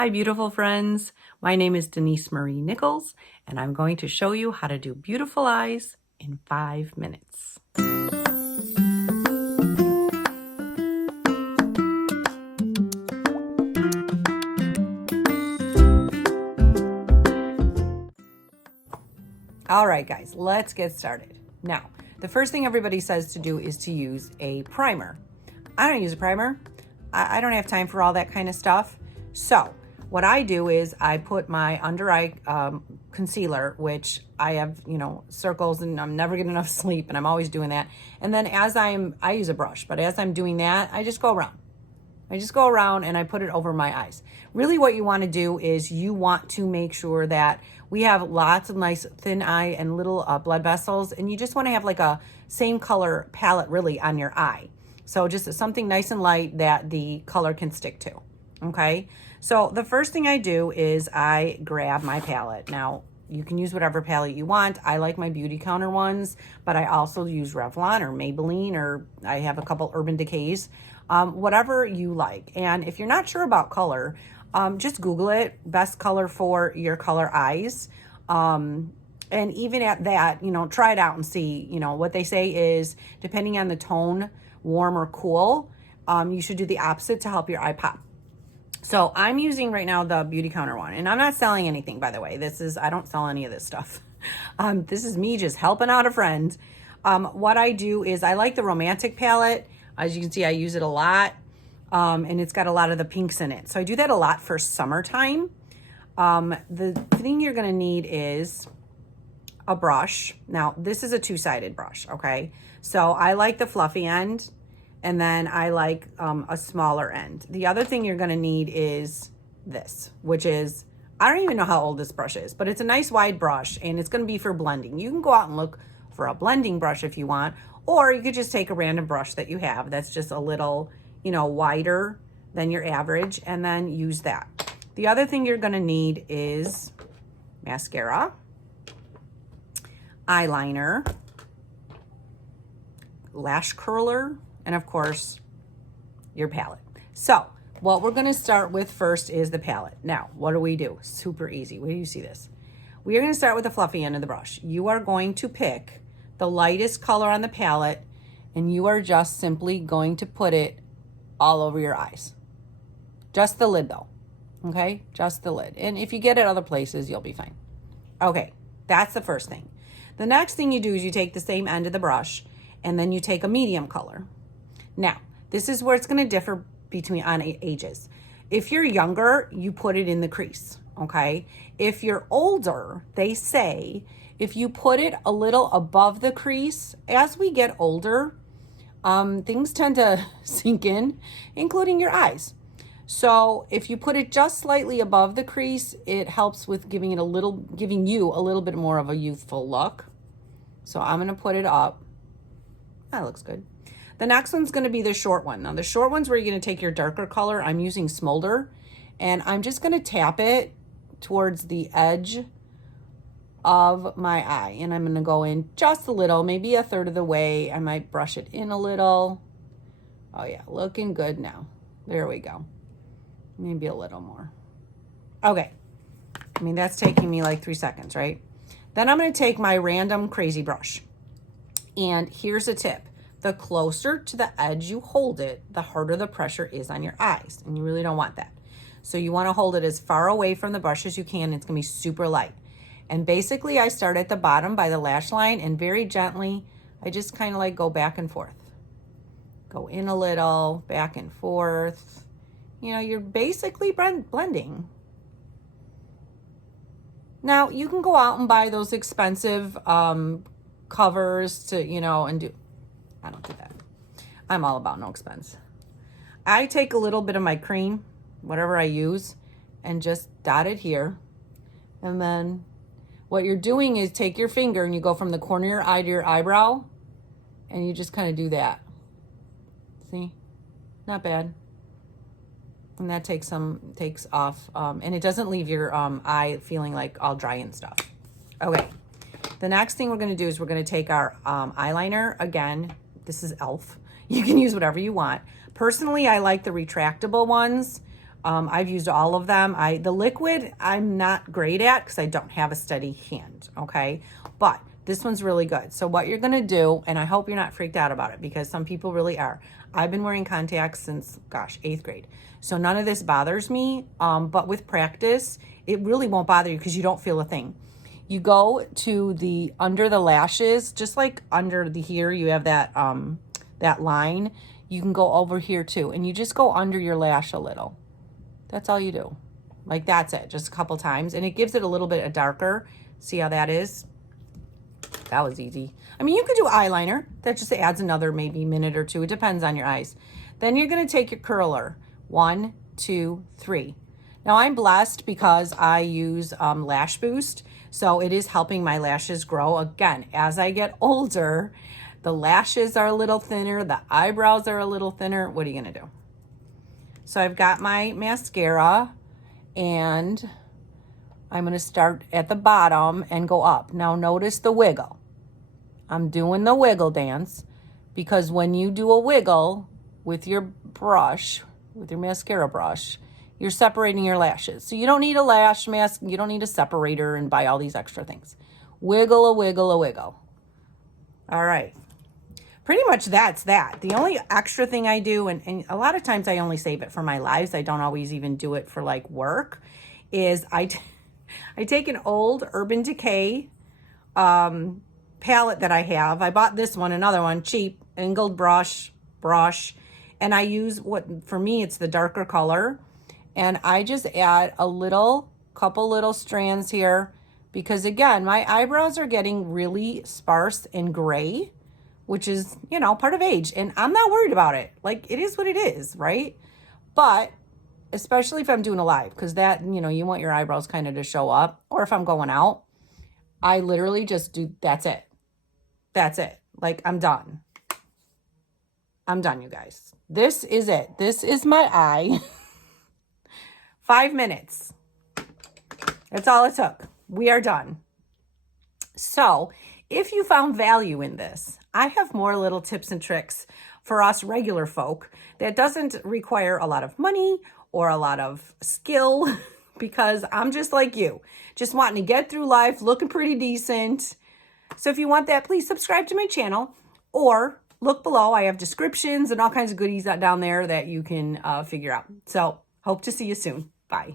Hi, beautiful friends. My name is Denise Marie Nichols, and I'm going to show you how to do beautiful eyes in 5 minutes. All right, guys, let's get started. Now, the first thing everybody says to do is to use a primer. I don't use a primer. I don't have time for all that kind of stuff. So what I do is I put my under eye concealer, which I have, circles, and I'm never getting enough sleep, and I'm always doing that. And then I use a brush, but as I'm doing that, I just go around. And I put it over my eyes. Really what you want to do is you want to make sure that we have lots of nice thin eye and little blood vessels, and you just want to have like a same color palette really on your eye. So just something nice and light that the color can stick to, okay? So the first thing I do is I grab my palette. Now, you can use whatever palette you want. I like my BeautyCounter ones, but I also use Revlon or Maybelline, or I have a couple Urban Decays, whatever you like. And if you're not sure about color, just Google it, best color for your color eyes. And even at that, try it out and see. What they say is, depending on the tone, warm or cool, you should do the opposite to help your eye pop. So I'm using right now the BeautyCounter one, and I'm not selling anything, by the way. I don't sell any of this stuff. This is me just helping out a friend. What I do is I like the Romantic palette. As you can see, I use it a lot, and it's got a lot of the pinks in it. So I do that a lot for summertime. The thing you're gonna need is a brush. Now, this is a two-sided brush, okay? So I like the fluffy end, and then I like a smaller end. The other thing you're gonna need is this, which is, I don't even know how old this brush is, but it's a nice wide brush, and it's gonna be for blending. You can go out and look for a blending brush if you want, or you could just take a random brush that you have that's just a little, wider than your average, and then use that. The other thing you're gonna need is mascara, eyeliner, lash curler, and of course, your palette. So what we're gonna start with first is the palette. Now, what do we do? Super easy. Where do you see this? We are gonna start with the fluffy end of the brush. You are going to pick the lightest color on the palette, and you are just simply going to put it all over your eyes. Just the lid though, okay? Just the lid. And if you get it other places, you'll be fine. Okay, that's the first thing. The next thing you do is you take the same end of the brush, and then you take a medium color. Now, this is where it's gonna differ on ages. If you're younger, you put it in the crease, okay? If you're older, they say, if you put it a little above the crease, as we get older, things tend to sink in, including your eyes. So if you put it just slightly above the crease, it helps with giving you a little bit more of a youthful look. So I'm gonna put it up. That looks good. The next one's gonna be the short one. Now the short one's where you're gonna take your darker color. I'm using Smolder, and I'm just gonna tap it towards the edge of my eye, and I'm gonna go in just a little, maybe a third of the way. I might brush it in a little. Oh yeah, looking good now. There we go. Maybe a little more. Okay, that's taking me like 3 seconds, right? Then I'm gonna take my random crazy brush, and here's a tip. The closer to the edge you hold it, the harder the pressure is on your eyes, and you really don't want that. So you wanna hold it as far away from the brush as you can. It's gonna be super light. And basically I start at the bottom by the lash line, and very gently, I just kind of like go back and forth. Go in a little, back and forth. You're basically blending. Now, you can go out and buy those expensive covers to, and do, I don't do that. I'm all about no expense. I take a little bit of my cream, whatever I use, and just dot it here. And then what you're doing is take your finger and you go from the corner of your eye to your eyebrow, and you just kind of do that. See? Not bad. And that takes off, and it doesn't leave your eye feeling like all dry and stuff. Okay. The next thing we're gonna do is we're gonna take our eyeliner. Again, this is e.l.f. You can use whatever you want. Personally, I like the retractable ones. I've used all of them. The liquid, I'm not great at because I don't have a steady hand, okay? But this one's really good. So what you're going to do, and I hope you're not freaked out about it because some people really are. I've been wearing contacts since, gosh, 8th grade. So none of this bothers me. But with practice, it really won't bother you because you don't feel a thing. You go to the under the lashes, just like under the here, you have that that line. You can go over here too, and you just go under your lash a little. That's all you do. Like that's it, just a couple times. And it gives it a little bit of darker. See how that is? That was easy. I mean, you could do eyeliner. That just adds another maybe minute or two. It depends on your eyes. Then you're going to take your curler. 1, 2, 3. Now I'm blessed because I use Lash Boost. So it is helping my lashes grow. Again, as I get older, the lashes are a little thinner. The eyebrows are a little thinner. What are you going to do? So I've got my mascara and I'm going to start at the bottom and go up. Now notice the wiggle. I'm doing the wiggle dance because when you do a wiggle with your brush, with your mascara brush, you're separating your lashes. So you don't need a lash mask. You don't need a separator and buy all these extra things. Wiggle, a wiggle, a wiggle. All right. Pretty much that's that. The only extra thing I do, and a lot of times I only save it for my lives. I don't always even do it for like work, is I take an old Urban Decay palette that I have. I bought this one, another one, cheap, angled brush, and I use what, for me, it's the darker color. And I just add a couple little strands here because again, my eyebrows are getting really sparse and gray, which is, you know, part of age. And I'm not worried about it. Like, it is what it is, right? But especially if I'm doing a live, because that, you know, you want your eyebrows kind of to show up. Or if I'm going out, I literally just do, that's it. That's it. Like, I'm done. I'm done, you guys. This is it. This is my eye. 5 minutes. That's all it took. We are done. So if you found value in this, I have more little tips and tricks for us regular folk that doesn't require a lot of money or a lot of skill because I'm just like you, just wanting to get through life looking pretty decent. So if you want that, please subscribe to my channel or look below. I have descriptions and all kinds of goodies down there that you can figure out. So hope to see you soon. Bye.